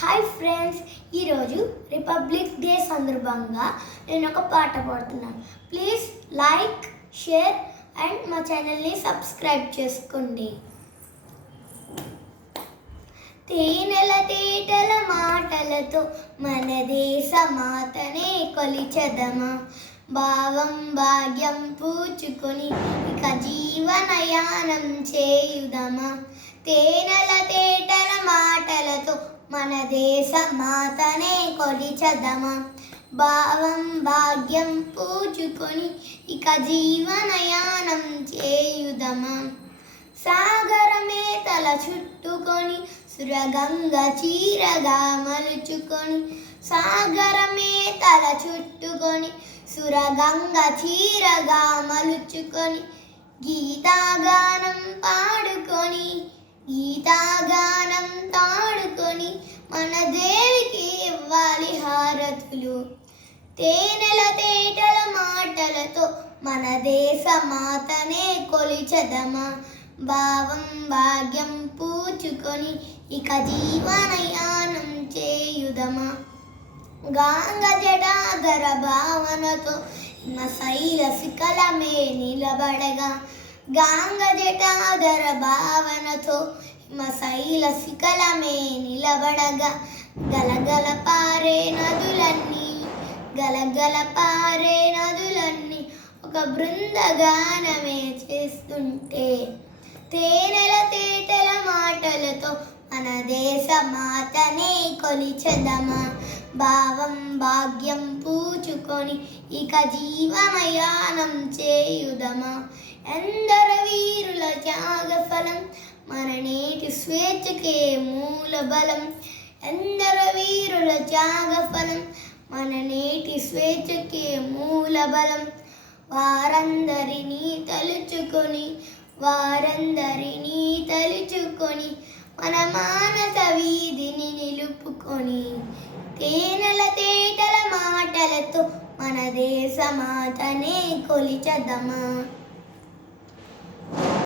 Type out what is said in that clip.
Hi friends, ఈరోజు republic day సందర్భంగా నేను ఒక పాట పాడుతున్నాను. ప్లీజ్ లైక్, షేర్ అండ్ మా ఛానల్ని సబ్స్క్రైబ్ చేసుకోండి. తేనెల తేటల మాటలతో మన దేశ మాతనే కొలిచెదమా, భావం భాగ్యం పూచుకొని ఇక జీవనయానం చేయుదమా. తేనెల తేటల మాటలతో మన దేశ మాతనే కొలిచెదమా, భావం భాగ్యం పూచుకొని ఇక జీవనయానం చేయుదమా. సాగరమే తల చుట్టుకొని సురగంగ చీరగా మలుచుకొని, సాగరమే తల చుట్టుకొని సురగంగ చీరగా మలుచుకొని, గీతాగానం పాడుకొని గీతాగానం తాడుకొని మన దేవికి ఇవ్వాలి హారతులు. తేనెల తేటల మాటలతో మన దేశ మాతనే కొలిచెదమా, భావం భాగ్యం పూచుకొని ఇక జీవనయానం చేయుదమా. గాంగ జటాధర భావనతో శైల శిఖలమే నిలబడగా, గాంగ జటాధర భావనతో శైల శిఖలమే నిలబడగా, గలగల పారే నదులన్నీ గలగల పారే నదులన్నీ ఒక బృందగానమే చేస్తుంటే, తేనెల తేటల మాటలతో మన దేశ మాతనే కొలిచెదమా, భావం భాగ్యం పూచుకొని ఇక జీవనయానం చేయుదమా. ఎందర వీరుల త్యాగ ఫలం మన నేటి స్వేచ్ఛకే మూల బలం, ఎందర వీరుల త్యాగ ఫలం మన నేటి స్వేచ్ఛకే మూల బలం. వారందరినీ తలుచుకొని వారందరినీ తలుచుకొని మన మానస వీధిని నిలుపుకొని, తేనెల తేటల మాటలతో మన దేశ మాతనే కొలిచెదమా.